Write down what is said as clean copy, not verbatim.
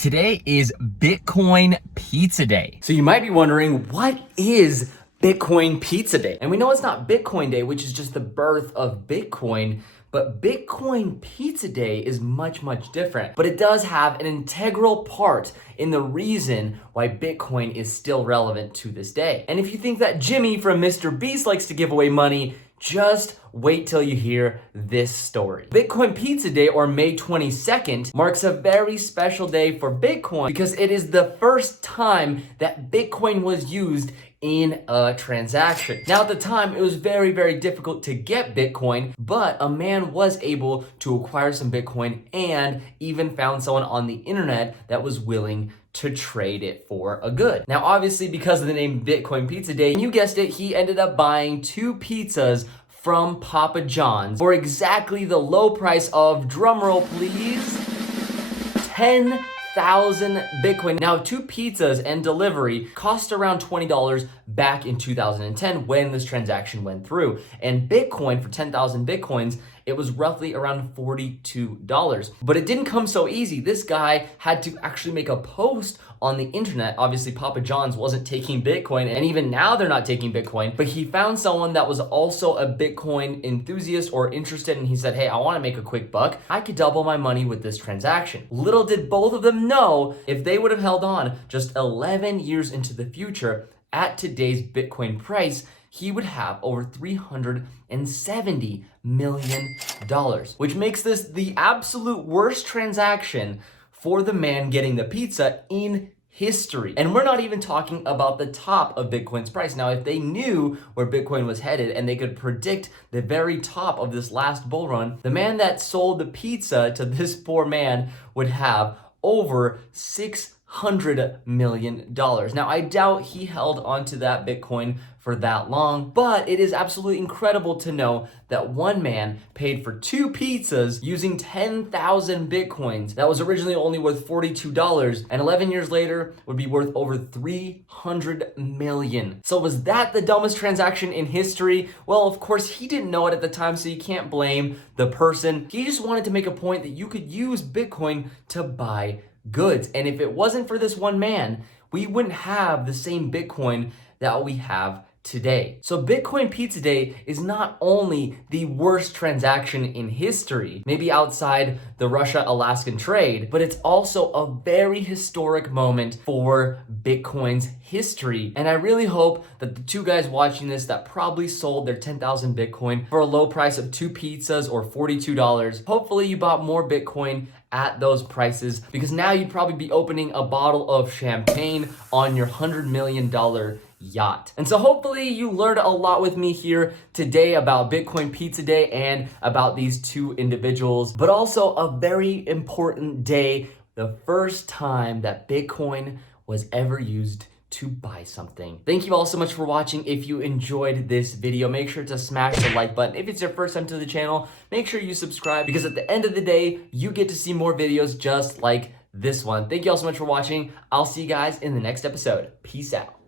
Today is Bitcoin Pizza Day. So you might be wondering, what is Bitcoin Pizza Day? And we know it's not Bitcoin Day, which is just the birth of Bitcoin, but Bitcoin Pizza Day is much, much different. But it does have an integral part in the reason why Bitcoin is still relevant to this day. And if you think that Jimmy from Mr. Beast likes to give away money, just wait till you hear this story. Bitcoin Pizza Day, or May 22nd, marks a very special day for Bitcoin because it is the first time that Bitcoin was used in a transaction. Now, at the time, it was very, very difficult to get Bitcoin, but a man was able to acquire some Bitcoin and even found someone on the internet that was willing to trade it for a good. Now, obviously, because of the name Bitcoin Pizza Day, you guessed it, he ended up buying 2 pizzas from Papa John's for exactly the low price of, drumroll please, 10,000 Bitcoin. Now, 2 pizzas and delivery cost around $20 back in 2010 when this transaction went through. And Bitcoin, for 10,000 Bitcoins, it was roughly around $42. But it didn't come so easy. This guy had to actually make a post on the internet. Obviously, Papa John's wasn't taking Bitcoin, and even now they're not taking Bitcoin, but he found someone that was also a Bitcoin enthusiast or interested, and he said, hey, I want to make a quick buck. I could double my money with this transaction. Little did both of them know, if they would have held on just 11 years into the future, at today's Bitcoin price, he would have over $370 million, which makes this the absolute worst transaction for the man getting the pizza in history. And we're not even talking about the top of Bitcoin's price. Now, if they knew where Bitcoin was headed and they could predict the very top of this last bull run, the man that sold the pizza to this poor man would have over $600 million. Now, I doubt he held onto that Bitcoin for that long, but it is absolutely incredible to know that one man paid for 2 pizzas using 10,000 Bitcoins that was originally only worth $42, and 11 years later would be worth over 300 million. So was that the dumbest transaction in history? Well, of course, he didn't know it at the time, so you can't blame the person. He just wanted to make a point that you could use Bitcoin to buy goods. And if it wasn't for this one man, we wouldn't have the same Bitcoin that we have today. So Bitcoin Pizza Day is not only the worst transaction in history, maybe outside the Russia-Alaskan trade, but it's also a very historic moment for Bitcoin's history. And I really hope that the 2 guys watching this that probably sold their 10,000 Bitcoin for a low price of 2 pizzas or $42, hopefully you bought more Bitcoin at those prices, because now you'd probably be opening a bottle of champagne on your $100 million yacht. And so hopefully you learned a lot with me here today about Bitcoin Pizza Day and about these 2 individuals, but also a very important day, the first time that Bitcoin was ever used to buy something. Thank you all so much for watching. If you enjoyed this video, make sure to smash the like button. If it's your first time to the channel, make sure you subscribe, because at the end of the day, you get to see more videos just like this one. Thank you all so much for watching. I'll see you guys in the next episode. Peace out.